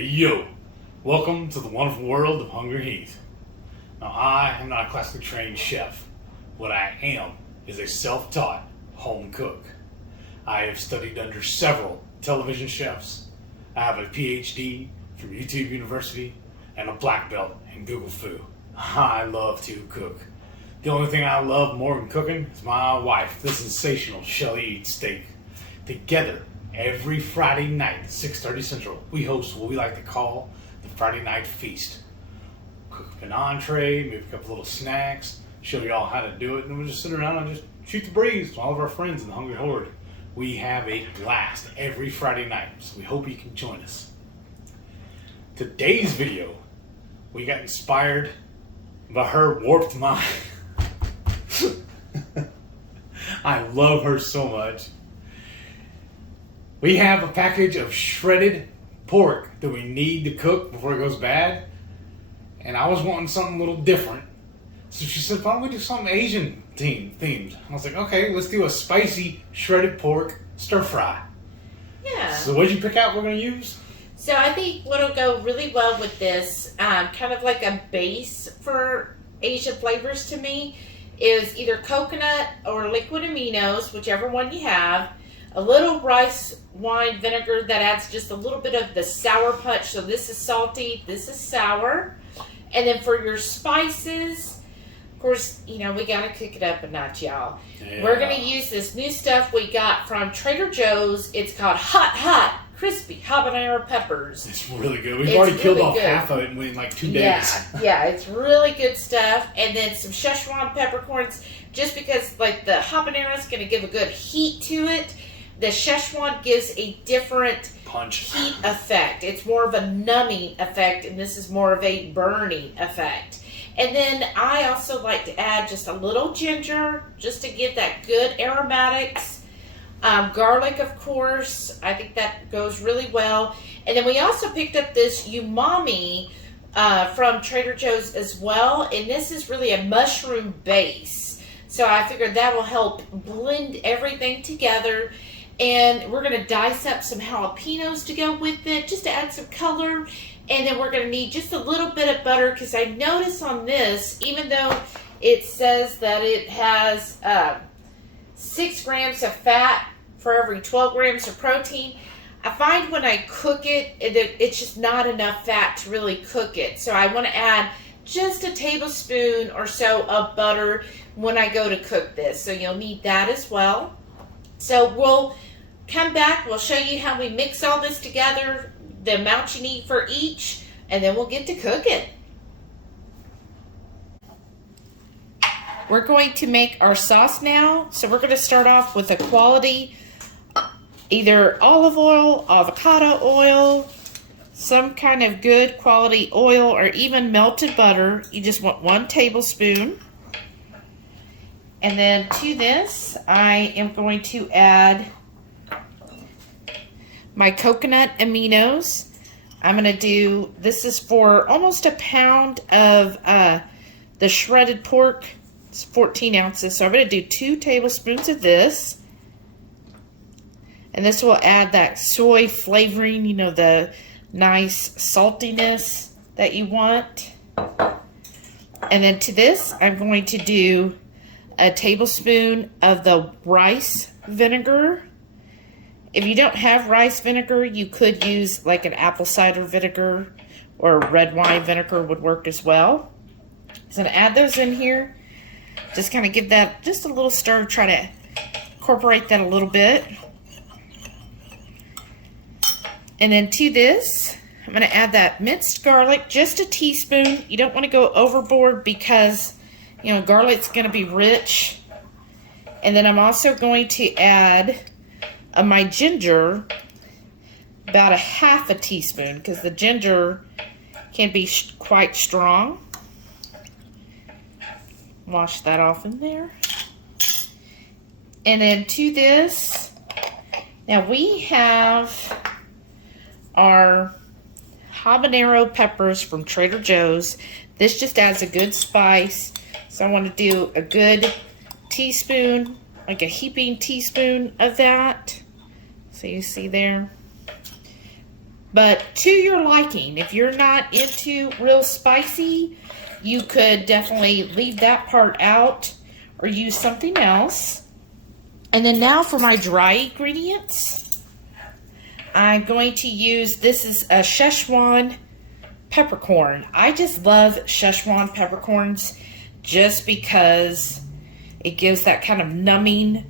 Hey yo, welcome to the wonderful world of HungryHeath. Now I am not a classically trained chef. What I am is a self-taught home cook. I have studied under several television chefs. I have a PhD from YouTube University and a black belt in Google Fu. I love to cook. The only thing I love more than cooking is my wife, the sensational Shelly eats steak. Together, every Friday night at 6:30 Central, we host what we like to call the Friday Night Feast. Cook an entree, maybe a couple little snacks, show y'all how to do it, and we'll just sit around and just shoot the breeze with all of our friends in the Hungry Horde. We have a blast every Friday night, so we hope you can join us. Today's video, we got inspired by her warped mind. I love her so much. We have a package of shredded pork that we need to cook before it goes bad. And I was wanting something a little different. So she said, why don't we do something Asian themed? I was like, okay, let's do a spicy shredded pork stir fry. Yeah. So what did you pick out we're going to use? So I think what'll go really well with this, kind of like a base for Asian flavors to me, is either coconut or liquid aminos, whichever one you have. A little rice wine vinegar that adds just a little bit of the sour punch. So this is salty, this is sour. And then for your spices, of course, you know, we got to cook it up a notch, y'all. Yeah. We're going to use this new stuff we got from Trader Joe's. It's called Hot Crispy Habanero Peppers. It's really good. We've already killed off half of it in like 2 days. Yeah, it's really good stuff. And then some Szechuan peppercorns, just because like the habanero is going to give a good heat to it. The Szechuan gives a different punch heat effect. It's more of a numbing effect, and this is more of a burning effect. And then I also like to add just a little ginger, just to give that good aromatics. Garlic, of course. I think that goes really well. And then we also picked up this umami from Trader Joe's as well, and this is really a mushroom base. So I figured that will help blend everything together. And we're going to dice up some jalapenos to go with it, just to add some color. And then we're going to need just a little bit of butter, because I notice on this, even though it says that it has 6 grams of fat for every 12 grams of protein, I find when I cook it, it's just not enough fat to really cook it. So I want to add just a tablespoon or so of butter when I go to cook this. So you'll need that as well. So we'll come back, we'll show you how we mix all this together, the amount you need for each, and then we'll get to cooking. We're going to make our sauce now. So we're going to start off with a quality, either olive oil, avocado oil, some kind of good quality oil, or even melted butter. You just want 1 tablespoon. And then to this, I am going to add my coconut aminos. I'm going to do, this is for almost a pound of the shredded pork. It's 14 ounces. So I'm going to do 2 tablespoons of this. And this will add that soy flavoring, you know, the nice saltiness that you want. And then to this, I'm going to do a tablespoon of the rice vinegar. If you don't have rice vinegar, you could use like an apple cider vinegar, or red wine vinegar would work as well. So I'm going to add those in here. Just kind of give that just a little stir, try to incorporate that a little bit. And then to this, I'm going to add that minced garlic, just a teaspoon. You don't want to go overboard because, you know, garlic's going to be rich. And then I'm also going to add my ginger, about a half a teaspoon, because the ginger can be quite strong. Wash that off in there. And then to this, now we have our habanero peppers from Trader Joe's. This just adds a good spice. So I want to do a good teaspoon, like a heaping teaspoon of that. So you see there. but to your liking. If you're not into real spicy, you could definitely leave that part out or use something else. And then now for my dry ingredients, I'm going to use, this is a Szechuan peppercorn. I just love Szechuan peppercorns just because it gives that kind of numbing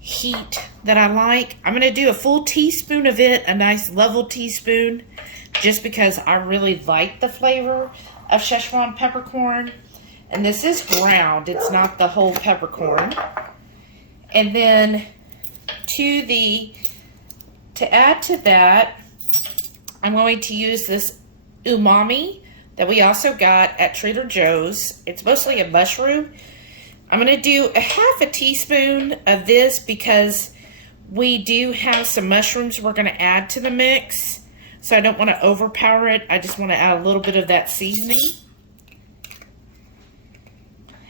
heat that I like. I'm going to do a full teaspoon of it, a nice level teaspoon, just because I really like the flavor of Szechuan peppercorn. And this is ground, it's not the whole peppercorn. And then to add to that, I'm going to use this umami that we also got at Trader Joe's. It's mostly a mushroom. I'm going to do a half a teaspoon of this because we do have some mushrooms we're going to add to the mix. So I don't want to overpower it. I just want to add a little bit of that seasoning.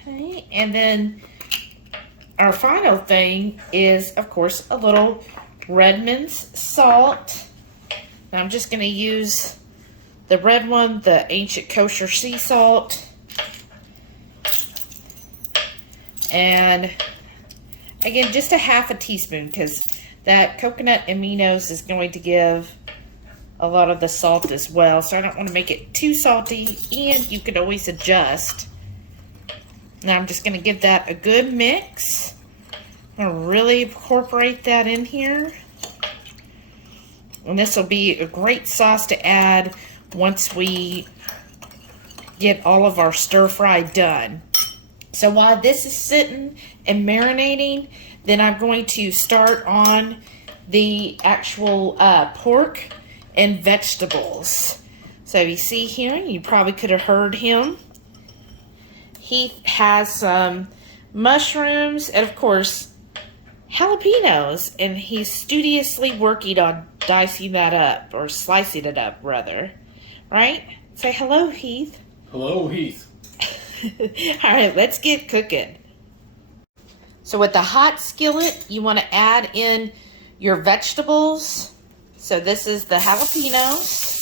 Okay, and then our final thing is, of course, a little Redmond's salt. Now I'm just going to use the red one, the ancient kosher sea salt. And again, just a half a teaspoon because that coconut aminos is going to give a lot of the salt as well. So I don't want to make it too salty, and you could always adjust. Now I'm just going to give that a good mix. I'm going to really incorporate that in here. And this will be a great sauce to add once we get all of our stir fry done. So while this is sitting and marinating, then I'm going to start on the actual pork and vegetables. So you see here, you probably could have heard him. He has some mushrooms and, of course, jalapenos, and he's studiously working on dicing that up, or slicing it up, rather. Right? Say hello, Heath. Hello, Heath. All right, let's get cooking. So with the hot skillet, you want to add in your vegetables. So this is the jalapenos.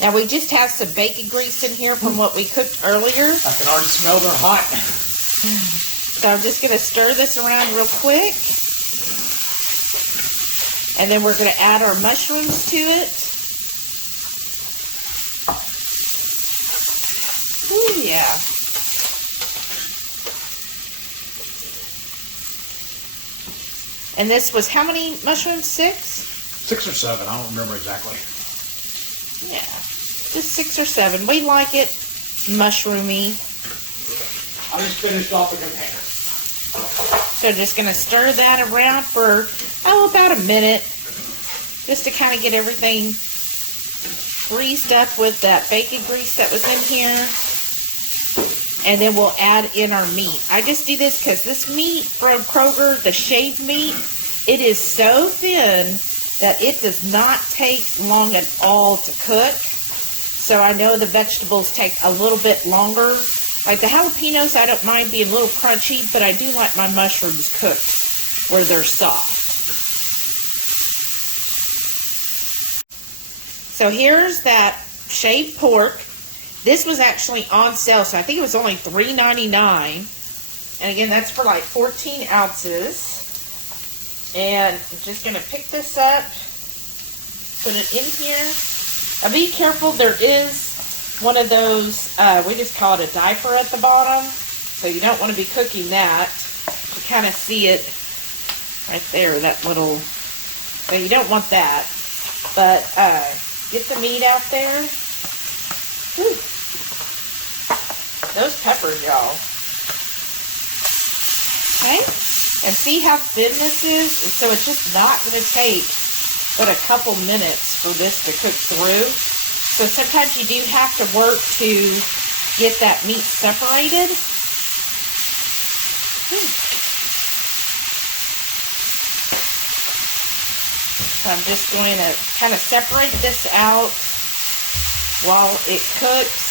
Now we just have some bacon grease in here from what we cooked earlier. I can already smell they're hot. So I'm just going to stir this around real quick. And then we're going to add our mushrooms to it. Ooh, yeah. And this was how many mushrooms? 6? 6 or 7, I don't remember exactly. Yeah, just 6 or 7. We like it mushroomy. I just finished off the container. So just going to stir that around for, about a minute. Just to kind of get everything greased up with that bacon grease that was in here. And then we'll add in our meat. I just do this because this meat from Kroger, the shaved meat, it is so thin that it does not take long at all to cook. So I know the vegetables take a little bit longer. Like the jalapenos, I don't mind being a little crunchy, but I do like my mushrooms cooked where they're soft. So here's that shaved pork. This was actually on sale, so I think it was only $3.99. And again, that's for like 14 ounces. And I'm just going to pick this up, put it in here. Now be careful, there is one of those, we just call it a diaper at the bottom. So you don't want to be cooking that. You kind of see it right there, that little, so you don't want that. But get the meat out there. Whew. Those peppers, y'all. Okay. And see how thin this is? So it's just not going to take but a couple minutes for this to cook through. So sometimes you do have to work to get that meat separated. So I'm just going to kind of separate this out while it cooks.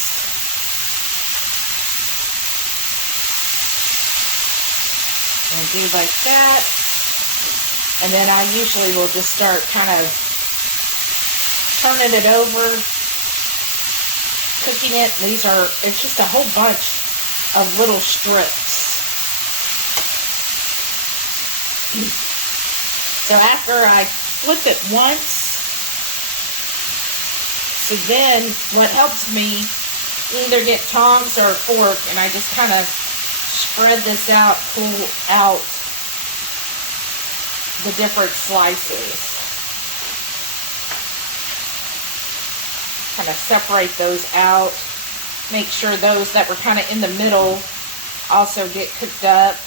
I do like that. And then I usually will just start kind of turning it over, cooking it. It's just a whole bunch of little strips. So after I flip it once, so then what helps me either get tongs or a fork, and I just kind of spread this out, pull out the different slices. Kind of separate those out. Make sure those that were kind of in the middle also get cooked up.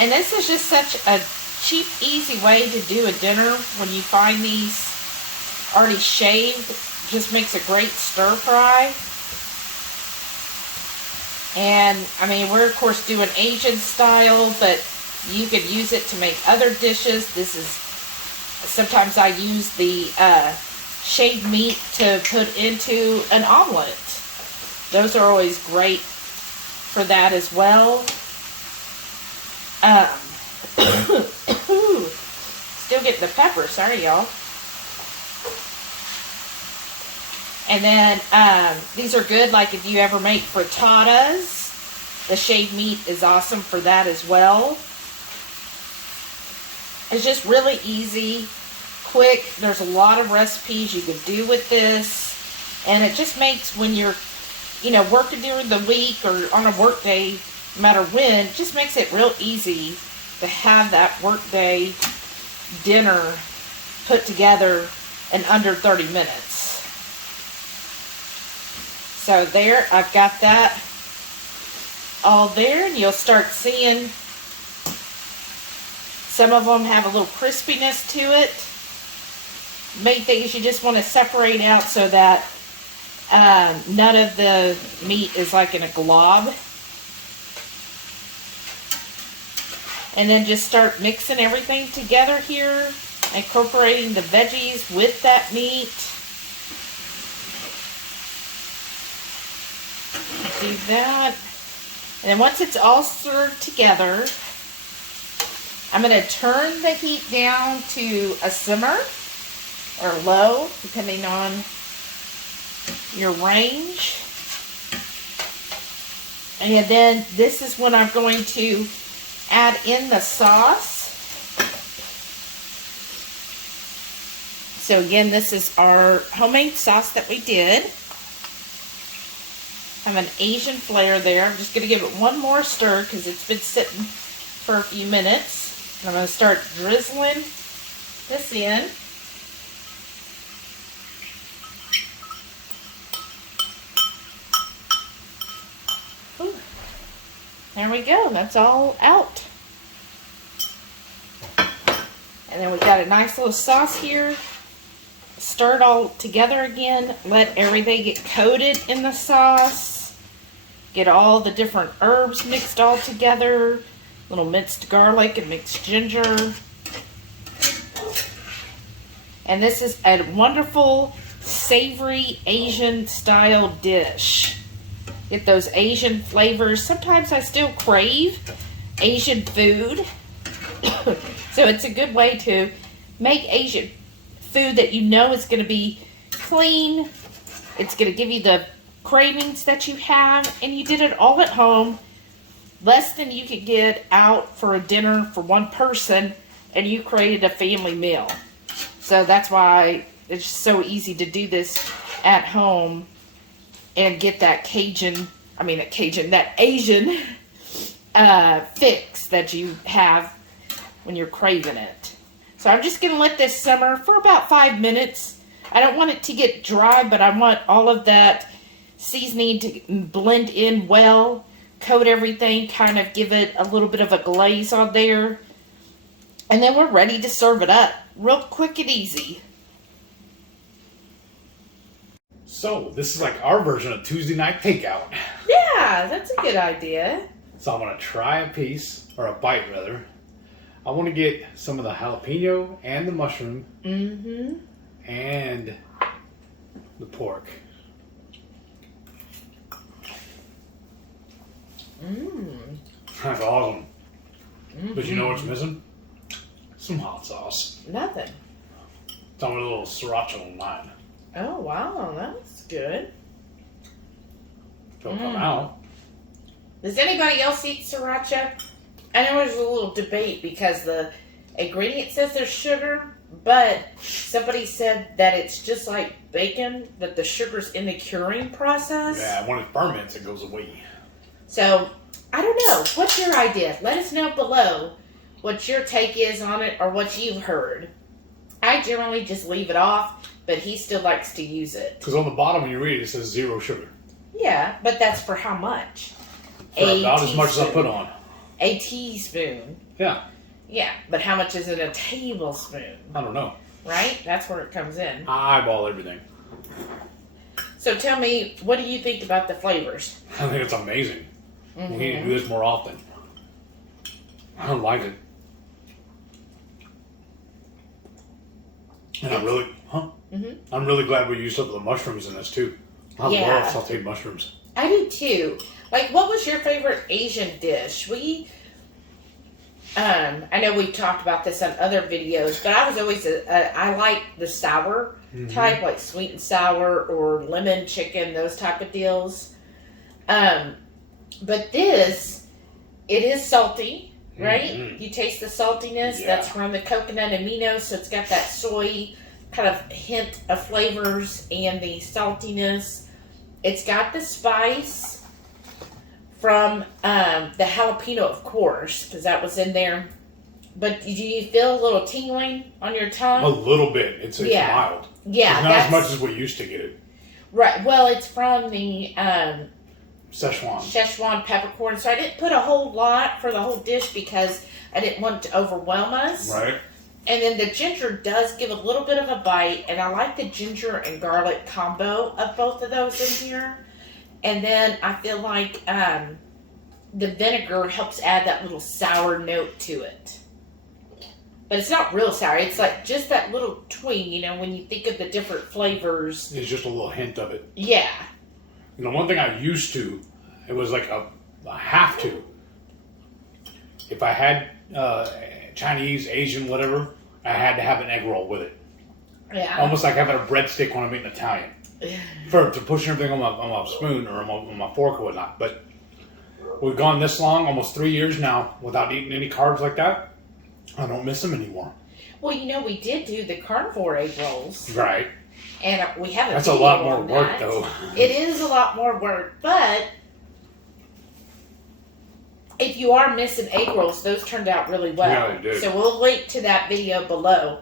And this is just such a cheap, easy way to do a dinner when you find these already shaved. Just makes a great stir fry. And I mean, we're of course doing Asian style, but you could use it to make other dishes. Sometimes I use the shaved meat to put into an omelet. Those are always great for that as well. Still getting the pepper, sorry y'all. And then these are good, like if you ever make frittatas, the shaved meat is awesome for that as well. It's just really easy, quick. There's a lot of recipes you could do with this, and it just makes when you're, working during the week or on a work day, no matter when, it just makes it real easy to have that work day dinner put together in under 30 minutes. So there, I've got that all there, and you'll start seeing some of them have a little crispiness to it. Main thing is you just want to separate out so that none of the meat is like in a glob. And then just start mixing everything together here, incorporating the veggies with that meat. Do that. And then once it's all stirred together, I'm going to turn the heat down to a simmer or low, depending on your range. And then this is when I'm going to add in the sauce. So again, this is our homemade sauce that we did. I have an Asian flair there. I'm just going to give it one more stir because it's been sitting for a few minutes. And I'm going to start drizzling this in. Ooh. There we go. That's all out. And then we got a nice little sauce here. Stir it all together again. Let everything get coated in the sauce. Get all the different herbs mixed all together. Little minced garlic and mixed ginger. And this is a wonderful savory Asian style dish. Get those Asian flavors. Sometimes I still crave Asian food. So it's a good way to make Asian food that you know is going to be clean. It's going to give you the cravings that you have, and you did it all at home. Less than you could get out for a dinner for one person, and you created a family meal. So that's why it's so easy to do this at home and get that that Asian fix that you have when you're craving it. So I'm just going to let this simmer for about 5 minutes. I don't want it to get dry, but I want all of that seasoning to blend in well, coat everything, kind of give it a little bit of a glaze on there. And then we're ready to serve it up. Real quick and easy. So, this is like our version of Tuesday night takeout. Yeah, that's a good idea. So I'm going to try a piece, or a bite rather. I want to get some of the jalapeno and the mushroom. Mm-hmm. And the pork. That's awesome. Mm-hmm. But you know what's missing? Some hot sauce. Nothing. Tell me a little sriracha on mine. Oh, wow. That's good. It'll come out. Does anybody else eat sriracha? I know there's a little debate because the ingredient says there's sugar, but somebody said that it's just like bacon, that the sugar's in the curing process. Yeah, when it ferments, it goes away. So, I don't know. What's your idea? Let us know below what your take is on it or what you've heard. I generally just leave it off, but he still likes to use it. Because on the bottom, when you read it, it says 0 sugar. Yeah, but that's for how much? For about as much as I put on. A teaspoon. Yeah. Yeah, but how much is in a tablespoon? I don't know. Right? That's where it comes in. I eyeball everything. So tell me, what do you think about the flavors? I think it's amazing. We need to do this more often. I don't like it. And I'm really glad we used up the mushrooms in this too. I love sauteed mushrooms. I do too. Like, what was your favorite Asian dish? I know we talked about this on other videos, but I was always I like the sour type, like sweet and sour or lemon chicken, those type of deals. But this, it is salty, right? You taste the saltiness. Yeah. That's from the coconut amino, so it's got that soy kind of hint of flavors and the saltiness. It's got the spice from the jalapeno, of course, because that was in there. But do you feel a little tingling on your tongue? A little bit. It's mild. Yeah. It's not as much as we used to get it. Right. Well, it's from the Szechuan peppercorn. So I didn't put a whole lot for the whole dish because I didn't want it to overwhelm us. Right. And then the ginger does give a little bit of a bite. And I like the ginger and garlic combo of both of those in here. And then I feel like the vinegar helps add that little sour note to it. But it's not real sour. It's like just that little twing, when you think of the different flavors. It's just a little hint of it. Yeah. One thing I used to, it was like a have to. If I had Chinese, Asian, whatever, I had to have an egg roll with it. Yeah. Almost like having a breadstick when I'm eating Italian. To push everything on my spoon or on my fork or whatnot. But we've gone this long, almost 3 years now, without eating any carbs like that. I don't miss them anymore. Well, we did do the carnivore egg rolls. Right. And we have a That's a video lot more on work, that. though. It is a lot more work, but if you are missing egg rolls, those turned out really well. Yeah, they did. So we'll link to that video below.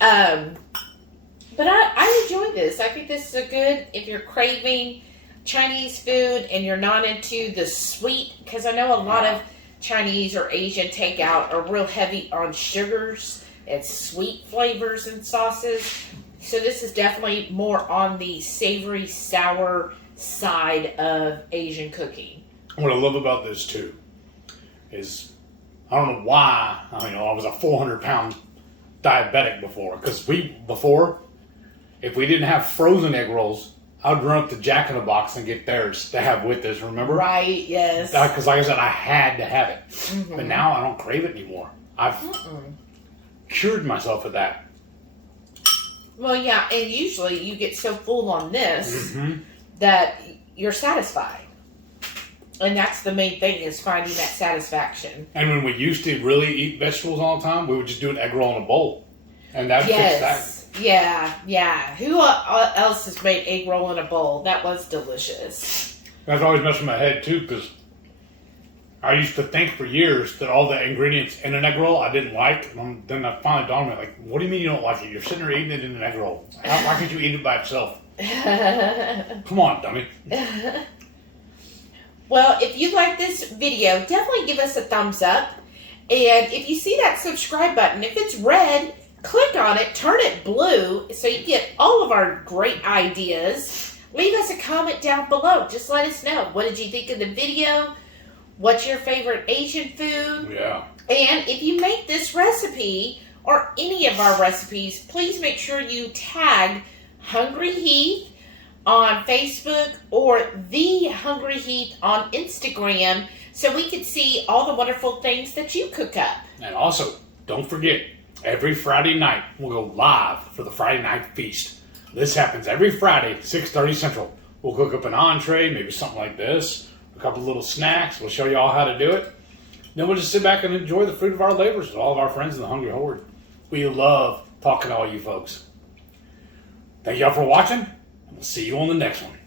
But I enjoyed this. I think this is a good, if you're craving Chinese food and you're not into the sweet, because I know a lot of Chinese or Asian takeout are real heavy on sugars and sweet flavors and sauces. So this is definitely more on the savory, sour side of Asian cooking. What I love about this too is, I don't know why, I was a 400-pound diabetic before. Because if we didn't have frozen egg rolls, I would run up to Jack in the Box and get theirs to have with us, remember? Right, yes. Because like I said, I had to have it. But now I don't crave it anymore. I've cured myself of that. Well, yeah, and usually you get so full on this that you're satisfied. And that's the main thing, is finding that satisfaction. And when we used to really eat vegetables all the time, we would just do an egg roll in a bowl. And that fixed that. Yeah. Who else has made egg roll in a bowl? That was delicious. That's always messed with my head, too, because I used to think for years that all the ingredients in an egg roll I didn't like. And then I finally dawned on me, what do you mean you don't like it? You're sitting there eating it in an egg roll. Why can't you eat it by itself? Come on, dummy. Well, if you like this video, definitely give us a thumbs up. And if you see that subscribe button, if it's red, click on it, turn it blue, so you get all of our great ideas. Leave us a comment down below. Just let us know. What did you think of the video? What's your favorite Asian food? Yeah. And if you make this recipe, or any of our recipes, please make sure you tag HungryHeath on Facebook or the HungryHeath on Instagram, so we could see all the wonderful things that you cook up. And also, don't forget, every Friday night we'll go live for the Friday night feast. This happens every Friday, 6:30 Central. We'll cook up an entree, maybe something like this, a couple little snacks. We'll show you all how to do it. Then we'll just sit back and enjoy the fruit of our labors with all of our friends in the Hungry Horde. We love talking to all you folks. Thank y'all for watching, and we'll see you on the next one.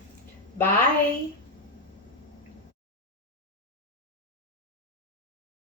Bye.